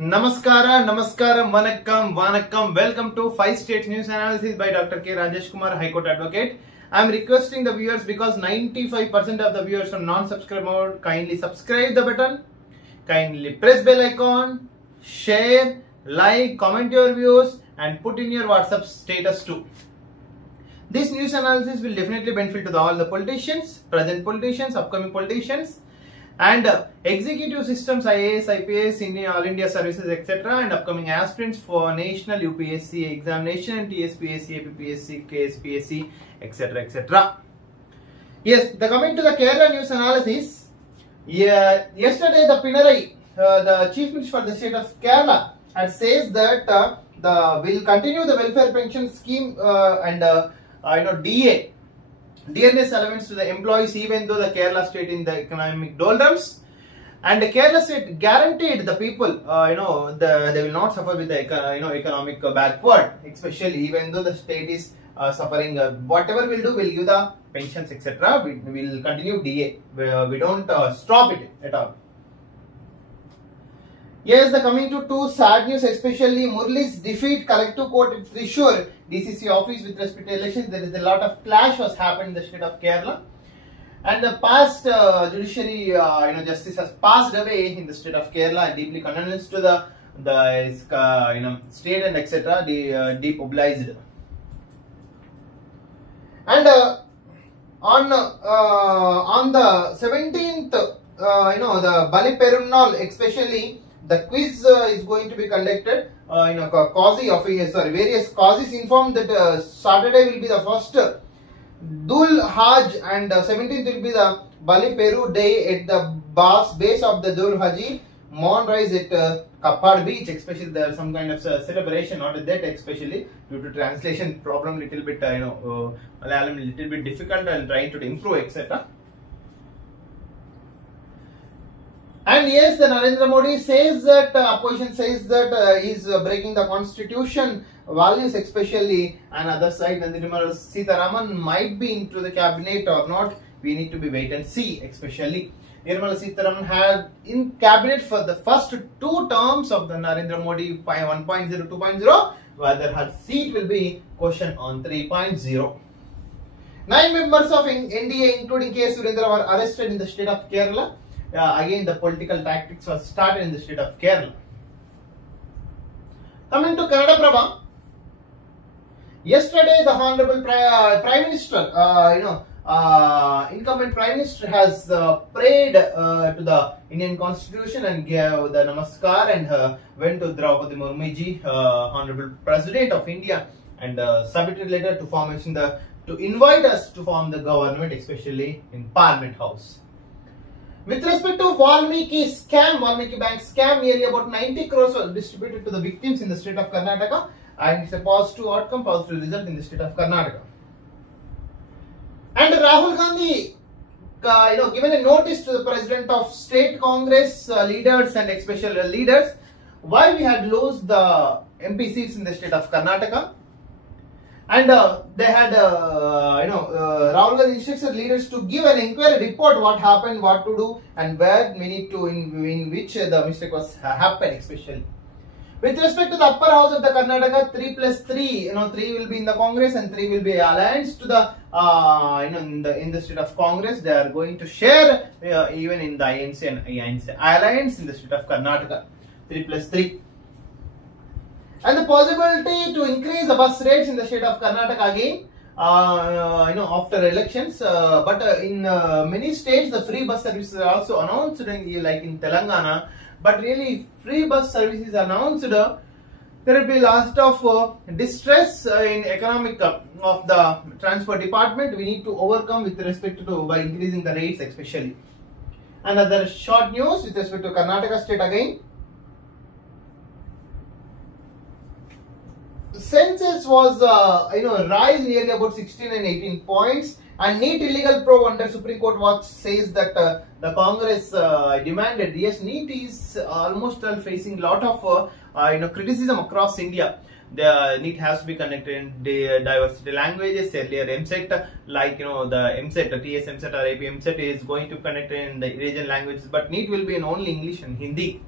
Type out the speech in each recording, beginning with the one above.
Namaskara, Namaskaram, Vanakkam, Vanakkam. Welcome to 5 States News Analysis by Dr. K. Rajesh Kumar, High Court Advocate. I am requesting the viewers because 95% of the viewers are non-subscribe mode. Kindly subscribe the button. Kindly press bell icon. Share, like, comment your views and put in your WhatsApp status too. This news analysis will definitely benefit to all the politicians, present politicians, upcoming politicians, and executive systems, IAS, IPS, India, All India Services, etc., and upcoming aspirants for national UPSC examination and TSPSC, APPSC, KSPSC, etc., etc. Yes, coming to the Kerala news analysis. Yesterday, the Pinarayi, the Chief Minister for the state of Kerala, had says that will continue the welfare pension scheme and DA. Dearness allowance to the employees even though the Kerala state in the economic doldrums, and the Kerala state guaranteed the people they will not suffer with the economic backward, especially even though the state is suffering. Whatever we'll do, we'll give the pensions, etc. We will continue DA. We don't stop it at all. Yes, coming to two sad news, especially Murali's defeat, collective court at Thrissur DCC office with respect to elections. There is a lot of clash was happened in the state of Kerala, and the past judiciary justice has passed away in the state of Kerala. And deeply condolence to the state and etc. Demobilized. And on the 17th, the Bali Perunnal, especially. The quiz is going to be conducted. Various causes informed that Saturday will be the first Dhul Hajj and 17th will be the Bali Peru day at the base of the Dhul Haji Moonrise at Kappad beach. Especially there is some kind of celebration, not that especially due to translation problem, little bit Malayalam little bit difficult and trying to improve, etc. And yes, the Narendra Modi says that opposition says that he is breaking the constitution values, especially, and other side Nirmala Sitharaman might be into the cabinet or not. We need to be wait and see. Especially Nirmala Sitharaman had in cabinet for the first 2 terms of the Narendra Modi 1.0, 2.0, whether her seat will be question on 3.0. 9 members of NDA, including K. Surendra, were arrested in the state of Kerala. Again, the political tactics was started in the state of Kerala. Coming to Kannada Prabha, yesterday the Honorable Prime Minister, incumbent Prime Minister has prayed to the Indian Constitution and gave the Namaskar and went to Draupadi Murmuji, Honorable President of India, and submitted letter to formation to invite us to form the government, especially in Parliament House. With respect to Valmiki Bank scam, nearly about 90 crores were distributed to the victims in the state of Karnataka, and it's a positive outcome, positive result in the state of Karnataka. And Rahul Gandhi, given a notice to the president of state Congress leaders and especially leaders, why we had lost the MP seats in the state of Karnataka. And they had, Rahul Gandhi instructed leaders to give an inquiry report what happened, what to do, and where we need to, in which the mistake was happened, especially. With respect to the upper house of the Karnataka, 3+3, 3 will be in the Congress and 3 will be alliance to the, in the state of Congress. They are going to share even in the INC and alliance in the state of Karnataka, 3+3. And the possibility to increase the bus rates in the state of Karnataka again, after elections. But in many states, the free bus services are also announced, like in Telangana. But really, free bus services announced, there will be lots of distress in economic of the transport department. We need to overcome with respect to by increasing the rates, especially. Another short news with respect to Karnataka state again. Census was rise nearly about 16 and 18 points, and NEET illegal probe under Supreme Court watch says that the Congress demanded. Yes, NEET is almost facing a lot of criticism across India. The NEET has to be conducted in diversity languages. Earlier MSET, like the MSET, TS MSET or AP MSET is going to be conducted in the regional languages, but NEET will be in only English and Hindi.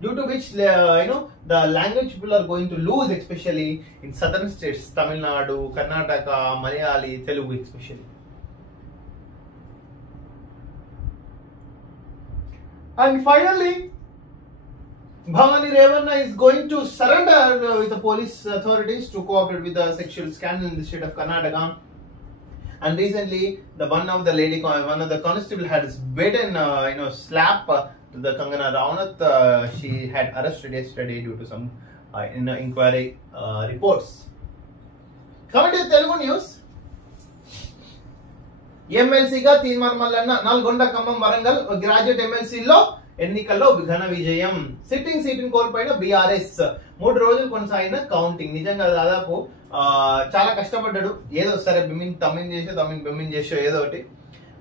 due to which the language people are going to lose, especially in southern states, Tamil Nadu, Karnataka, Malayali, Telugu especially. And finally, Bhavani Revanna is going to surrender with the police authorities to cooperate with the sexual scandal in the state of Karnataka. And recently, one of the constable had beaten, slap to the Kangana Ranaut. She had arrested yesterday due to some inquiry reports. Coming to Telugu news. ఎమ్మెల్సీగా తీర్మానం మల్లన్న నల్గొండ ఖమ్మం వరంగల్ గ్రాడ్యుయేట్ ఎమ్మెల్సీలో ఎన్నికల్లో ఘన విజయం. సిట్టింగ్ సీటును కోల్పోయిన బీఆర్ఎస్ 3 రోజులు కొనసాగిన కౌంటింగ్. నిజంగా దాదాపు చాలా కష్టపడ్డాడు. ఏదో సరే బిమ్మిన్ చేసో ఏదో ఒకటి.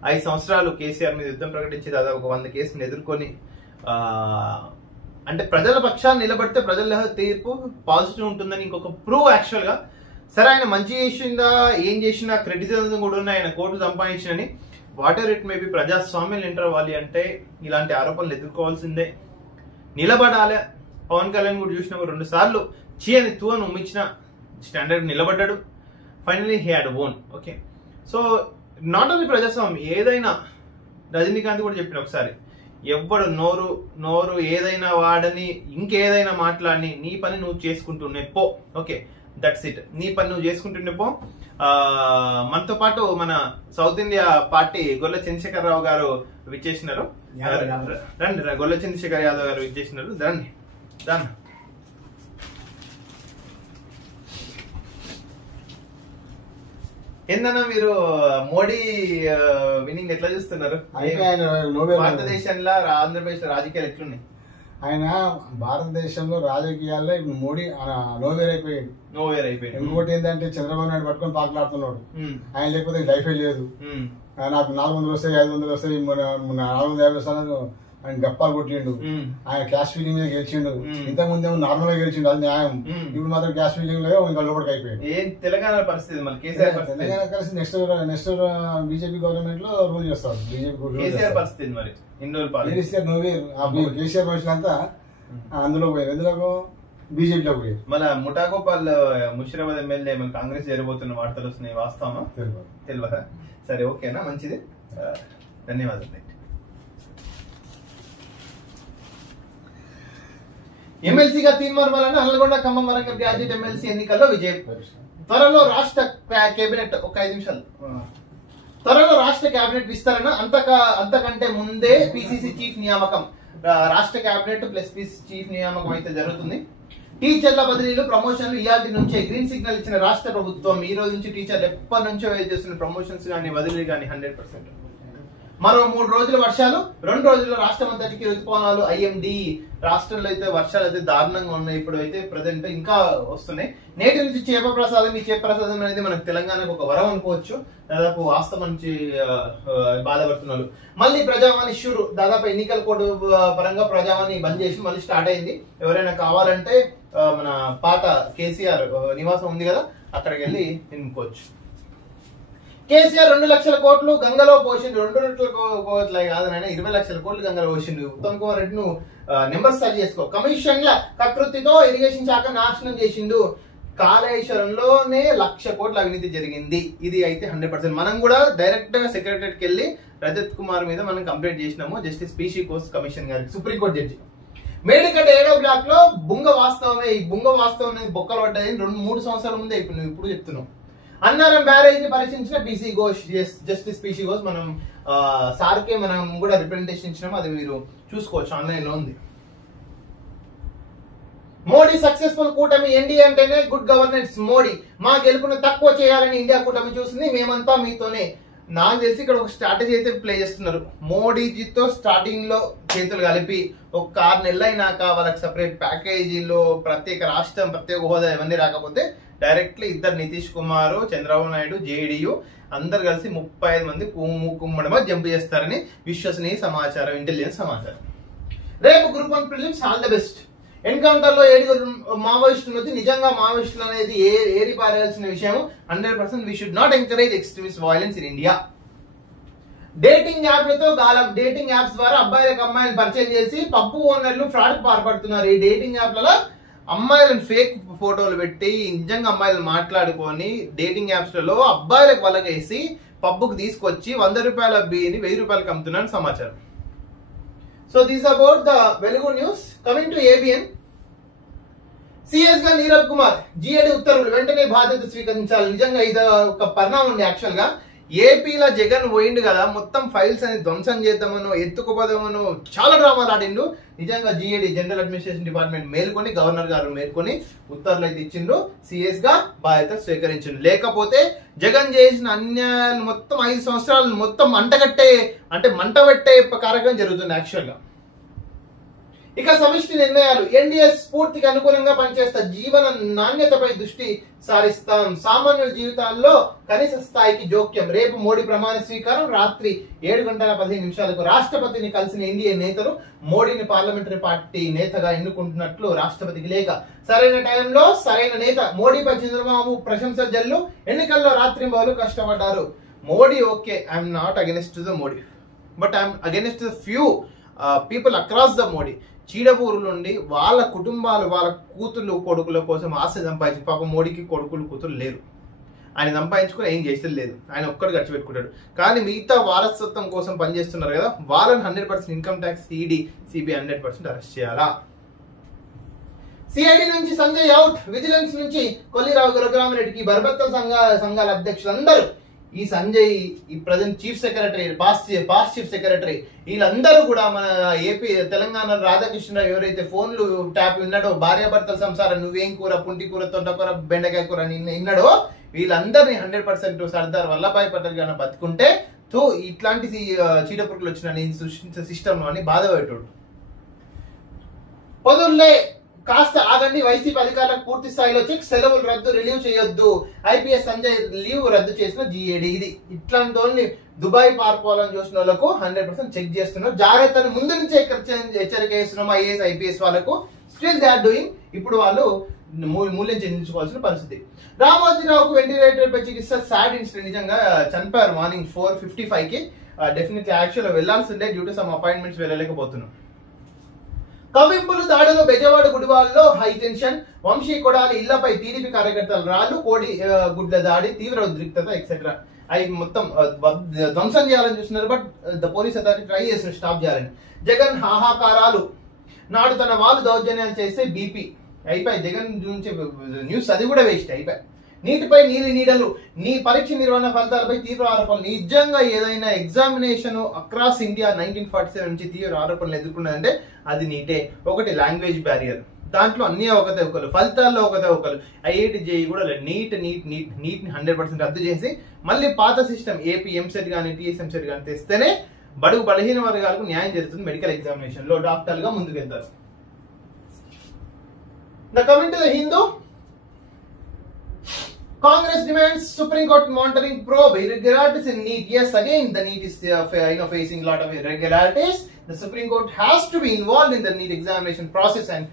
5 సంవత్సరాలు కేసీఆర్ మీద యుద్ధం ప్రకటించి దాదాపు ఒక 100 కేసులను ఎదుర్కొని అంటే ప్రజల పక్షాన్ని నిలబడితే ప్రజల తీర్పు పాజిటివ్ ఉంటుందని ఇంకొక ప్రూవ్ యాక్చువల్ గా. సరే ఆయన మంచి చేసిందా ఏం చేసినా క్రిటిసిజం కూడా ఉన్నాయి, ఆయన కోర్టు సంపాదించినని. Whatever it may be, ప్రజాస్వామ్యం ఎంటర్ అవ్వాలి అంటే ఇలాంటి ఆరోపణలు ఎదుర్కోవాల్సిందే, నిలబడాలి. పవన్ కళ్యాణ్ కూడా చూసిన 2 సార్లు చీయని తూను ఉమ్మించిన స్టాండర్డ్ నిలబడ్డాడు. Finally he had own. Okay, so not only ప్రజాస్వామ్యం, ఏదైనా రజనీకాంత్ కూడా చెప్పిన ఒకసారి, ఎవ్వడు నోరు ఏదైనా వాడని ఇంకేదైనా మాట్లాడి నీ పని నువ్వు చేసుకుంటున్నే పో. Okay, that's it. నీ పని నువ్వు చేసుకుంటుండే పో. మనతో పాటు మన సౌత్ ఇండియా పార్టీ గొల్ల చంద్రశేఖర్ రావు గారు విచ్చేసినారు. రండి, గొల్ల చంద్రశేఖర్ యాదవ్ గారు విచ్చేసినారు. రండి దాన్ని. ఏందన్నా మీరు మోడీ విన్నింగ్ ఎట్లా చూస్తున్నారు? భారతదేశంలో ఆంధ్రప్రదేశ్ రాజకీయాలు ఎట్లున్నాయి? ఆయన భారతదేశంలో రాజకీయాల్లో ఇప్పుడు మోడీ నోవేర్ అయిపోయాడు. ఇంకోటి ఏంటంటే చంద్రబాబు నాయుడు పట్టుకొని పాకలాడుతున్నాడు. ఆయన లేకపోతే లైఫే లేదు. నాకు 400 వస్తాయి, 500 వస్తాయి, 450 వస్తాను ఆయన గప్పాలు కొట్టిండు. ఆయన క్యాష్ ఫీలింగ్ మీద గెలిచిండు. ఇంతకు ముందు ఏమో నార్మల్ గా గెలిచిండు, అది న్యాయం. ఇప్పుడు మాత్రం క్యాష్ ఫీలింగ్ లో ఇంకా లోపలికి అయిపోయాడు. తెలంగాణ పరిస్థితి తెలంగాణ కలిసి నెక్స్ట్ బీజేపీ గవర్నమెంట్ లో రూల్ చేస్తారు. బీజేపీ పరిస్థితి మరి కేసీఆర్ మనుషులంతా అందులో పోయారు. ఎందులో బీజేపీలో పోయారు. మన ముఠాగోపాల్ ముషిరాబాద్ ఎమ్మెల్యే మన కాంగ్రెస్ చేరబోతున్న వార్తలు వస్తున్నాయి, వాస్తవమా? తెలియదా? సరే, ఓకేనా, మంచిది, ధన్యవాదాలు. ఎమ్మెల్సీగా తీర్మానం వలన నల్గొండ ఖమ్మం వరంగల్ గ్రాడ్యుయేట్ ఎమ్మెల్సీ ఎన్నికల్లో విజయం. త్వరలో రాష్ట్ర కేబినెట్ విస్తరణ, అంతకంటే ముందే పిసిసి చీఫ్ నియామకం. రాష్ట్ర కేబినెట్ ప్లస్ పిసిసి చీఫ్ నియామకం అయితే జరుగుతుంది. టీచర్ల బదిలీలు, ప్రమోషన్లు ఇయాల్టి నుంచే గ్రీన్ సిగ్నల్ ఇచ్చిన రాష్ట్ర ప్రభుత్వం. ఈ రోజు నుంచి టీచర్లు ఎప్పటి నుంచో వెయిట్ చేస్తున్న ప్రమోషన్స్ కానీ బదిలీ కానీ 100%. మరో 3 రోజుల వర్షాలు, 2 రోజుల్లో రాష్ట్రం అంతటికి రుతుపవనాలు. ఐఎండి రాష్ట్రంలో అయితే వర్షాలు అయితే దారుణంగా ఉన్నాయి. ఇప్పుడు అయితే ప్రజెంట్ ఇంకా వస్తున్నాయి. నేటి నుంచి చేప ప్రసాదం. ఈ చేప ప్రసాదం అనేది మనకు తెలంగాణకు ఒక వరం అనుకోవచ్చు. దాదాపు వాస్తవం నుంచి బాధపడుతున్నారు. మళ్ళీ ప్రజావాణి షూరు. దాదాపు ఎన్నికల కోడ్ పరంగా ప్రజావాణి బంద్ చేసి మళ్ళీ స్టార్ట్ అయింది. ఎవరైనా కావాలంటే మన పాత కేసీఆర్ నివాసం ఉంది కదా, అక్కడికి వెళ్ళి తినుకోవచ్చు. కేసీఆర్ 2 లక్షల కోట్లు గంగలో పోసిండు. 2 లక్షల కోట్ల కాదనైనా 20 లక్షల కోట్లు గంగలో పోసిండు. ఉత్తమ్ కుమార్ రెడ్డి నువ్వు నెంబర్ సర్చ్ చేసుకో. కమిషన్ల కకృతితో ఇరిగేషన్ శాఖ నాశనం చేసిండు. కాళేశ్వరంలోనే 1,00,000 కోట్ల అవినీతి జరిగింది. ఇది అయితే 100%. మనం కూడా డైరెక్ట్ గా సెక్రటరియట్ కి వెళ్ళి రజత్ కుమార్ మీద మనం కంప్లైంట్ చేసినాము, జస్టిస్ పీసీ కోర్స్ కమిషన్ గారికి, సుప్రీంకోర్టు జడ్జి. మేడిగడ్డ 7వ బ్లాక్ లో బుంగ వాస్తవమే. ఈ బుంగ వాస్తవం అనేది బొక్కలు పడ్డది 2-3 సంవత్సరాల ముందే. ఇప్పుడు చెప్తున్నాం. అన్నారం బ్యారేజ్ ని పరిశీలించిన పీసీ ఘోష్, జస్టిస్ పీసీ ఘోష్. మనం సార్కే మనం కూడా రిప్రజెంటేషన్ ఇచ్చినాము, అది మీరు చూసుకోవచ్చు, ఆన్లైన్ లో ఉంది. మోడీ సక్సెస్ఫుల్ కూటమి. ఎన్డీఏ అంటేనే గుడ్ గవర్నెన్స్. మోడీ మా గెలుపును తక్కువ చేయాలని ఇండియా కూటమి చూసింది, మేమంతా మీతోనే. నాకు తెలిసి ఇక్కడ ఒక స్ట్రాటజీ అయితే ప్లే చేస్తున్నారు. మోడీజీతో స్టార్టింగ్ లో చేతులు కలిపి ఒక 6 నెలలు అయినాక వాళ్ళకి సపరేట్ ప్యాకేజీలో ప్రత్యేక రాష్ట్రం, ప్రత్యేక హోదా ఇవన్నీ రాకపోతే డైరెక్ట్లీ ఇద్దరు నితీష్ కుమార్, చంద్రబాబు నాయుడు, జేడీయూ అందరు కలిసి 35 మంది కుమ్మడమా జంప్ చేస్తారని విశ్వసనీయ సమాచారం, ఇంటెలిజెన్స్ సమాచారం. రేపు గ్రూప్ 1 prelims, all the best. Encounter లో 7 మావోయిస్టులు మధ్య. నిజంగా మావోయిస్టులు అనేది ఏరి పారేయాల్సిన విషయం. 100% we should not encourage extremist violence in India. Dating యాప్లతో గాలం. డేటింగ్ యాప్స్ ద్వారా అబ్బాయిలకు అమ్మాయిలను పరిచయం చేసి పబ్బు ఓనర్లు ఫ్రాడ్ పాల్పడుతున్నారు. ఈ డేటింగ్ యాప్లలో అమ్మాయిలను ఫేక్ ఫోటోలు పెట్టి నిజంగా అమ్మాయిలను మాట్లాడుకొని డేటింగ్ యాప్స్ లలో అబ్బాయిలకు వలగేసి పబ్బుకు తీసుకొచ్చి 100 రూపాయల బియ్యని 1000 రూపాయలకు అమ్ముతున్నారు సమాచారం. So this about the very good news. Coming to ABN, CS గా నీరబ్ కుమార్ జిఏడి ఉత్తర్వులు వెంటనే బాధ్యత స్వీకరించాలి. నిజంగా ఇది ఒక పరిణామం యాక్చువల్ గా. ఏపీలో జగన్ పోయిండు కదా, మొత్తం ఫైల్స్ అని ధ్వంసం చేద్దామనో ఎత్తుకుపోదామనో చాలా డ్రామాలు ఆడిండు. నిజంగా జిఏడి జనరల్ అడ్మినిస్ట్రేషన్ డిపార్ట్మెంట్ మేల్కొని గవర్నర్ గారు మేల్కొని ఉత్తర్వులు అయితే ఇచ్చిండ్రు. సిఎస్ గా బాధ్యత స్వీకరించిండు. లేకపోతే జగన్ చేసిన అన్యాయాలు మొత్తం 5 సంవత్సరాలు మొత్తం మంట పెట్టే కార్యక్రమం జరుగుతుంది యాక్చువల్ గా. ఇక సమిష్టి నిర్ణయాలు. ఎన్డీఏ స్ఫూర్తికి అనుకూలంగా పనిచేస్తా, జీవన నాణ్యతపై దృష్టి సారిస్తాం, సామాన్యుల జీవితాల్లో కనీస స్థాయికి జోక్యం. రేపు మోడీ ప్రమాణ స్వీకారం రాత్రి 7:15 రాష్ట్రపతిని కలిసిన ఎన్డీఏ నేతలు మోడీని పార్లమెంటరీ పార్టీ నేతగా ఎన్నుకుంటున్నట్లు రాష్ట్రపతికి లేఖ. సరైన టైంలో సరైన నేత. మోడీపై చంద్రబాబు ప్రశంస జల్లు. ఎన్నికల్లో రాత్రింబవలు కష్టపడ్డారు. Modi okay, I'm not against the Modi, but I'm against the few people across the Modi. చీడపూరు నుండి వాళ్ళ కుటుంబాలు వాళ్ళ కూతుళ్ళు కొడుకుల కోసం ఆశ సంపాదించి, పాపం మోడీకి కొడుకులు కూతురు లేరు, ఆయన సంపాదించుకుని ఏం చేసేది లేదు, ఆయన ఒక్కడు ఖర్చు పెట్టుకుంటాడు. కానీ మిగతా వారసత్వం కోసం పనిచేస్తున్నారు కదా, వాళ్ళని 100% ఇన్కమ్ ట్యాక్స్, ఈడీ, సిబిఐ 100% అరెస్ట్ చేయాలా. సిఐడి నుంచి సంజయ్ అవుట్. విజిలెన్స్ నుంచి కొల్లిరావు రఘురామరెడ్డికి బర్బత్త సంఘాల అధ్యక్షులందరూ, ఈ సంజయ్, ఈ present chief secretary, past chief secretary, వీళ్ళందరూ కూడా మన ఏపీ తెలంగాణ రాధాకృష్ణరావు ఎవరైతే ఫోన్లు ట్యాప్ విన్నాడో, భార్యాభర్తల సంసారం, నువ్వేం కూర, పుంటి కూర, తొండకూర, బెండకాయ కూర విన్నాడో, వీళ్ళందరినీ 100% సర్దార్ వల్లభాయ్ పటేల్ గారిని బతుకుంటే ఇట్లాంటి చీడపురుగులు వచ్చిన నేను సృష్టించిన సిస్టమ్ అని బాధపడేటోడు. పొదుర్లే కాస్త ఆగండి, వైసీపీ అధికారులకు పూర్తి స్థాయిలో చెక్. సెలవులు రద్దు, రిలీవ్ చేయొద్దు. ఐపీఎస్ సంజయ్ లీవ్ రద్దు చేసిన జిఏడి. ఇది ఇట్లాంటి వాళ్ళని దుబాయ్ పారిపోవాలని చూసిన వాళ్ళకు 100% చెక్ చేస్తున్నారు. జాగ్రత్తలు ముందు నుంచే హెచ్చరిక చేస్తున్నాం ఐఏఎస్ ఐపీఎస్ వాళ్ళకు. Still they are doing. ఇప్పుడు వాళ్ళు మూల్యం చెల్లించుకోవాల్సిన పరిస్థితి. రామోజీరావుకు వెంటిలేటర్ పై చికిత్స. Sad incident. నిజంగా చనిపోయారు మార్నింగ్ 4:55కి. డెఫినెట్లీ యాక్చువల్ వెళ్లాల్సిందే, డ్యూ టు సమ్ అపాయింట్మెంట్స్ వెళ్ళలేకపోతున్నాం. కవ్వింపులు, దాడులు. బెజవాడ గుడివాడలో హై టెన్షన్. వంశీ కొడాలి ఇళ్లపై టీడీపీ కార్యకర్తలు రాళ్లు, కోడి గుడ్ల దాడి, తీవ్ర ఉద్రిక్తత ఎక్సెట్రా. అవి మొత్తం ధ్వంసం చేయాలని చూస్తున్నారు, but the police authority try చేస్తున్నారు స్టాప్ చేయాలని. జగన్ హాహాకారాలు. నాడు తన వాళ్ళు దౌర్జన్యాలు చేస్తే బీపీ అయిపోయి. జగన్ నుంచి న్యూస్ అది కూడా వేస్ట్ అయిపోయి. నీటిపై నీడలు. నీ పరీక్ష నిర్వహణ ఫలితాలపై తీవ్ర ఆరోపణలు. నిజంగా ఏదైనా ఎగ్జామినేషన్ అక్రాస్ ఇండియా 1947 నుంచి తీవ్ర ఆరోపణలు ఎదుర్కొన్నదంటే అది నీటే. ఒకటి లాంగ్వేజ్ బ్యారియర్, దాంట్లో అన్ని ఒకరు, ఫలితాల్లో ఒకరు. ఐఐటి జేఈ కూడా నీట్ని 100% రద్దు చేసి మళ్ళీ పాత సిస్టమ్ ఏపీ ఎంసెట్ కానీ టీఎస్ఎంసెట్ కానీ తెస్తేనే బడుగు బలహీన వర్గాలకు న్యాయం జరుగుతుంది. మెడికల్ ఎగ్జామినేషన్ లో డాక్టర్లుగా ముందుకెళ్తారు. Coming to the Hindu, Congress demands Supreme Court monitoring probe irregularities in NEET. Yes, again the NEET is facing a lot of irregularities. The Supreme Court has to be involved in the NEET examination process and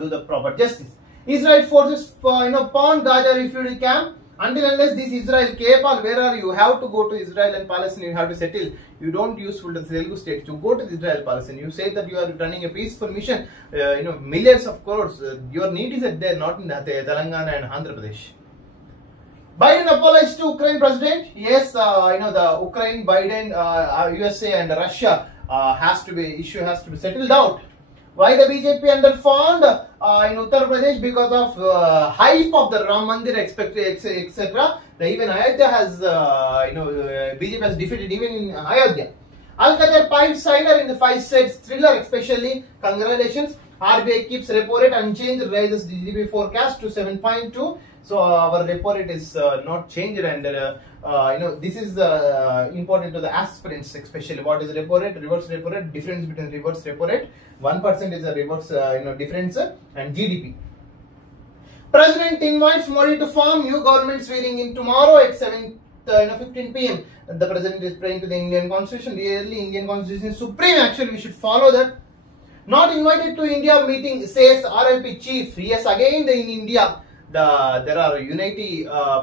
do the proper justice. Israel forces pawn Gaza refugee camp. Until unless this Israel K-Pal, where are you? You have to go to Israel and Palestine. You have to settle. You don't useful to the Telugu state to go to Israel Palestine. You say that you are running a peaceful mission. Millions of crores. Your need is there, not in Telangana and Andhra Pradesh. Biden apologized to Ukraine president. Yes, the Ukraine, Biden, USA and Russia issue has to be settled out. Why the BJP underfund in Uttar Pradesh? Because of hype of the Ram Mandir, etc. Even Ayodhya has, BJP has defeated even in Ayodhya. Al-Qatar pipe cider in the 5 states thriller, especially. Congratulations. RBI keeps repo rate unchanged, raises GDP forecast to 7.2. So our repo rate is not changed, and this is important to the aspirants, especially. What is repo rate? Reverse repo rate. Difference between reverse repo rate. 1% is a reverse difference, and GDP. President invites Modi to form new government swearing in tomorrow at 7:15 p.m. The president is praying to the Indian Constitution. Really, Indian Constitution is supreme. Actually, we should follow that. Not invited to India meeting, says RLP chief. Yes, again in India. There are unity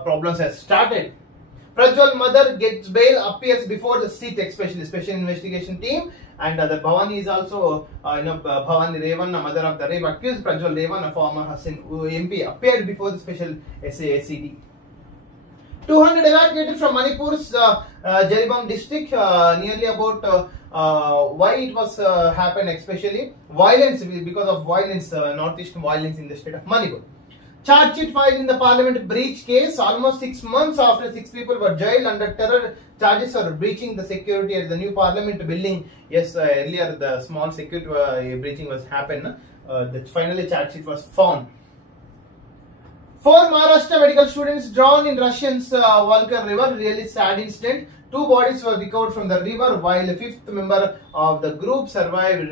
problems has started. Prajwal mother gets bail, appears before the SIT, special investigation team, and the Bhavani is also, Bhavani Revanna, mother of the rape accused Prajwal Revanna, former Hassan MP, appeared before the special SACT. 200 evacuated from Manipur's Jaribam district, nearly about why it was happened, especially violence, because of violence, northeastern violence in the state of Manipur. Charge sheet filed in the parliament breach case almost 6 months after 6 people were jailed under terror charges for breaching the security at the new parliament building. Yes, earlier the small security breaching was happened. Finally charge sheet was found. 4 Maharashtra medical students drowned in Russian's Volga river. Really sad incident. 2 bodies were recovered from the river, while a 5th member of the group survived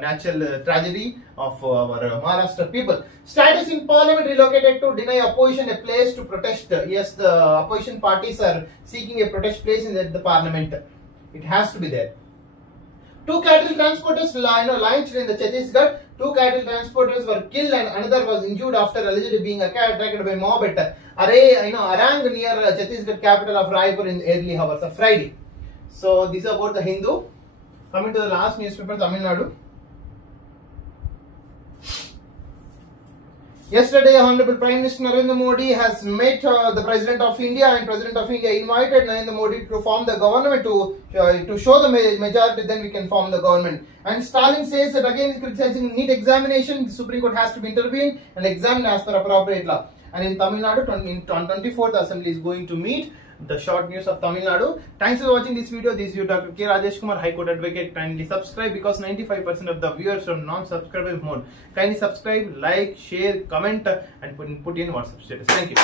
natural tragedy of our Maharashtra people. Status in parliament relocated to deny opposition a place to protest. Yes, the opposition parties are seeking a protest place in the parliament. It has to be there. 2 cattle transporters lynched in the Chhattisgarh. 2 cattle transporters were killed and another was injured after allegedly being attacked by mob at Arang near Chhattisgarh capital of Raipur in early hours of Friday. So this is about the Hindu. Coming to the last newspaper, Tamil Nadu. Yesterday, Honorable Prime Minister Narendra Modi has met the President of India, and President of India invited Narendra Modi to form the government to show the majority, then we can form the government. And Stalin says that again is criticizing NEET examination. The Supreme Court has to be intervened and examined as per appropriate law. And in Tamil Nadu, on 24th Assembly is going to meet. The short news of Tamil Nadu. Thanks for watching this video. This is you, Dr. K. Rajesh Kumar, High Court Advocate. Kindly subscribe because 95% of the viewers are non-subscriber mode. Kindly subscribe, like, share, comment, and put in WhatsApp status. Thank you.